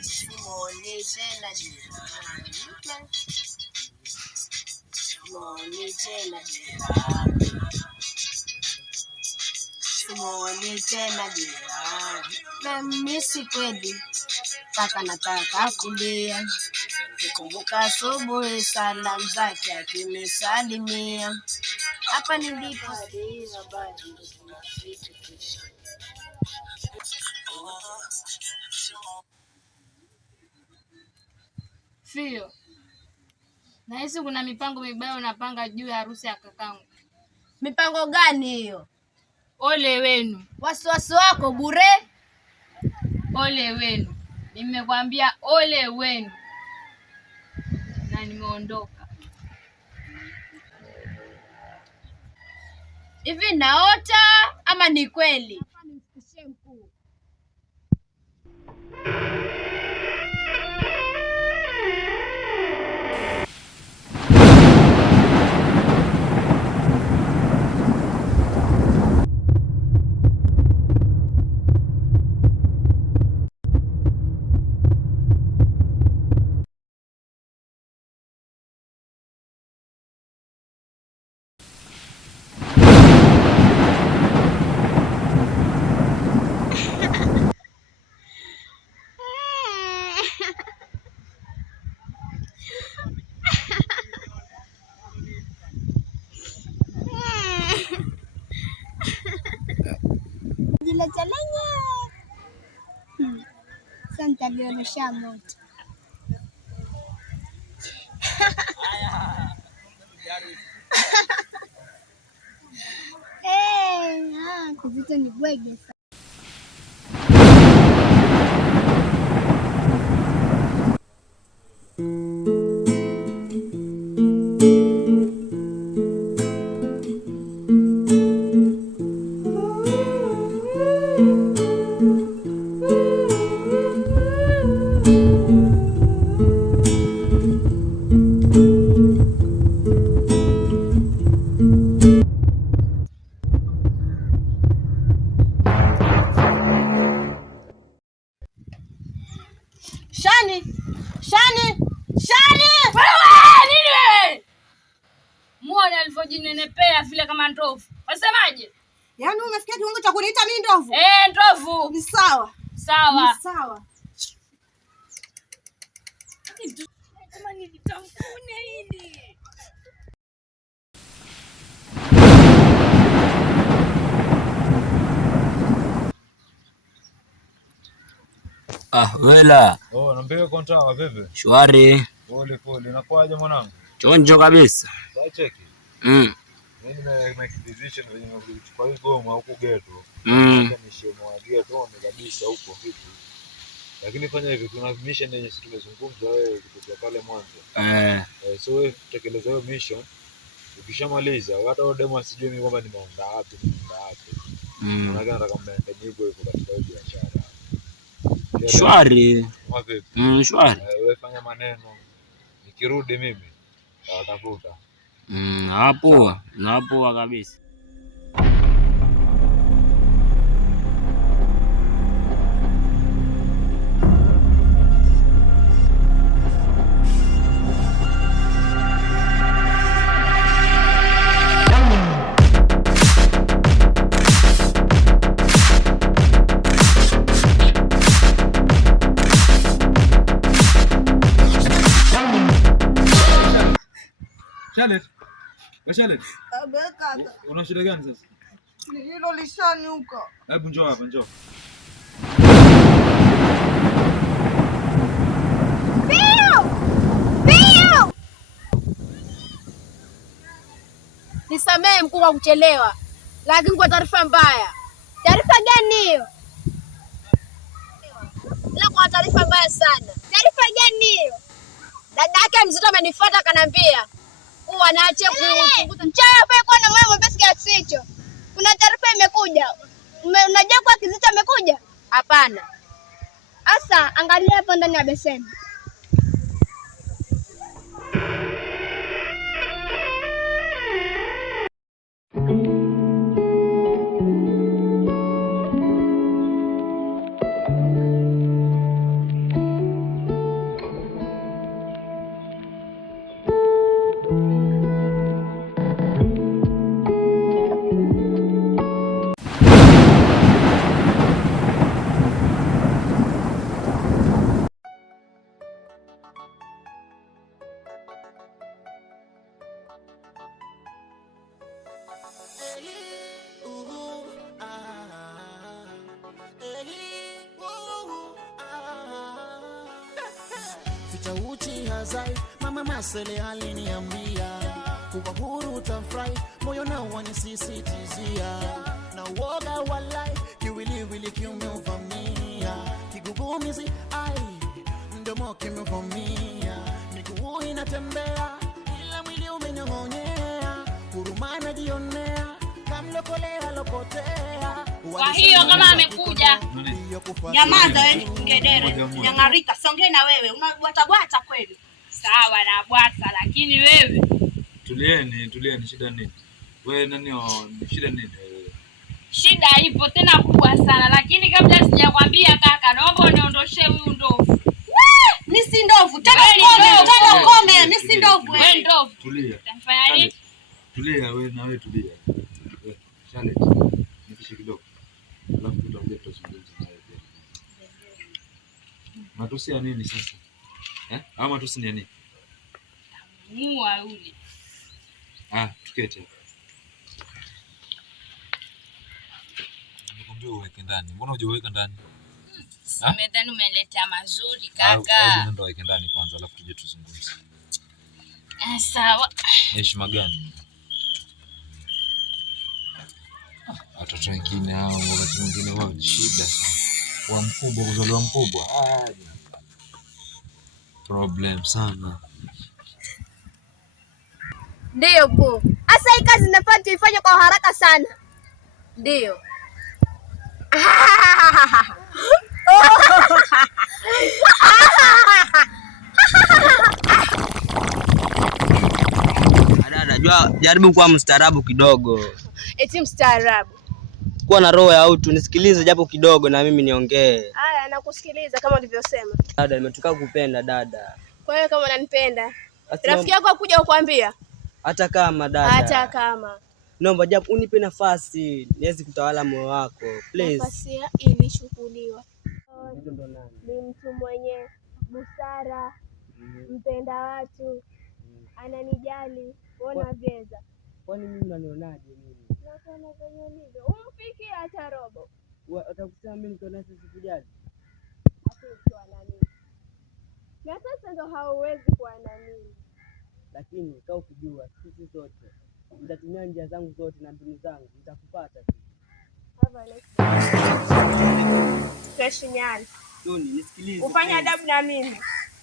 Simuoni tena jirani. Simuoni tena jirani. Simuoni tena jirani. Namisi kweli mpaka nataka kulia. Nikumbuka asubuhi salamu zake akinisalimia. Hapa nilipo Fio, nahisi kuna mipango mibaya unapanga juu ya harusi ya kakangu. Mipango gani hiyo? Ole wenu. Wasiwasi wako bure. Ole wenu. Nimekwambia ole wenu. Na nimeondoka. Hivi naota ama ni kweli? Jileta lenyewe. Sasa nilionyesha moto. Kuzito ni bwege. Shani! Wewe nini wewe? Muone alivyojinenepea vile kama ndovu. Wasemaje? Yaani umesikia kiwango cha kuniita mimi ndovu? Ndovu. Ni sawa. Sawa. Ni sawa. Kama nilitamfune hili. Wela. Naambia konta vipi? Shwari. Pole. Inakuaje mwanangu? Chonjo kabisa. Cheki. Mimi nimekidhirisha na nimekuchukua hii goma huko ghetto. Nishemwa ghetto kabisa huko vipi. Lakini fanya hivi, kuna mission yenye tumezungumza wewe kutoka pale mwanzo. So wewe tekeleza hiyo mission. Ukishamaliza hata wewe demo asijue mimi kwamba nimeenda wapi. Unaona nataka mnaenda hivyo katika biashara. Shwari. Shwari. Wewe fanya maneno. Nikirudi mimi natafuta. Hapo kabisa. Shalet. Una shida gani sasa? Hilo lishani huko. Hebu njoo hapa, njoo. Bio! Nisamehe mkuu kwa kuchelewa. Lakini kwa taarifa mbaya. Taarifa gani hiyo? Ila kwa taarifa mbaya sana. Taarifa gani hiyo? Dadake mzito amenifuata akaniambia wanaache kuchunguza. Mchawi pale kwa na moyo mwepesi kiasi hicho. Kuna taarifa imekuja. Unajua kwa Kizito amekuja? Hapana. Asa angalia hapo ndani ya beseni. Ukipita uchi hazai, mama Masele aliniambia kuwa huru utafurahi, moyo nao wanisisitizia. Na uoga walai, kiwiliwili kiumeuvamia, kigugumizi ai, mdomo kimeuvamia, miguu inatembea ila mwili umenyong'onyea, huruma najionea, kamlokolea lopotea. Kwa hiyo kama amekuja, nyamaza wewe ngedere, nyangarika, siongee na wewe, unabwata kweli. Sawa na bwata, lakini wewe Tulieni, shida nini? Wewe nani shida nini? Shida ipo tena kubwa sana, lakini kabla sijakwambia kaka, naomba uniondoshe huyu ndovu. Mimi si ndovu, tena ukome, mimi si ndovu wewe. Ndovu. Tulia. Utafanya nini? Tulia wewe na wewe tulia. Charlotte, nipishe kidogo. Alafu tutakuja tutazungumza naye pia. Matusi ya nini sasa? Ama matusi ni ya nini? Mua yule. Tuketi. Nikwambia uweke ndani. Mbona hujaweka ndani? Umedhani umeletea mazuri kaka. Ndio weke ndani kwanza alafu tuje tuzungumze. Sawa. Heshima gani? Watoto wengine hao wakati mwingine wao ni shida sana. Wa mkubwa kuzaliwa mkubwa. Problem sana. Ndio po. Asa hii kazi nafaa tuifanye kwa haraka sana. Ndio. Dada, jaribu kuwa mstaarabu kidogo. Eti mstaarabu. Kuwa na roho ya utu, nisikilize japo kidogo na mimi niongee. Haya, nakusikiliza kama ulivyosema. Dada, nimetoka kupenda dada. Kwa hiyo kama unanipenda, rafiki yako akuja kukuambia? Hata kama dada. Hata kama. Naomba japo unipe nafasi, niweze kutawala moyo wako. Please. Nafasi ilichukuliwa. Mtu ndo nani? Ni mtu mwenye busara, mpenda watu, ananijali, ona vyeza. Kwani mimi unanionaje mimi? Nakuona kwenye video. Umfikie hata robo. Utakusema mimi niko na sisi kujali. Hakuwa na nini. Na sasa ndo hauwezi kuwa na nini. Lakini kama ukijua sisi sote nitatumia njia zangu zote na mbinu zangu nitakupata tu. Hapa Kashiniani. Tuni, nisikilize. Ufanye adabu na mimi.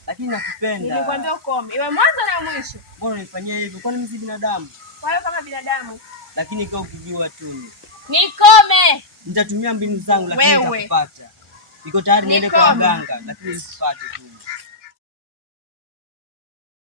Lakini nakupenda. Nilikwambia ukome. Iwe mwanzo na mwisho. Mbona unifanyia hivyo? Kwani mimi si binadamu? Kwa hiyo kama binadamu. Lakini kama ukijua Tuni. Nikome. Nitatumia mbinu zangu lakini nitakupata. Niko tayari niende kwa waganga lakini nisipate Tuni.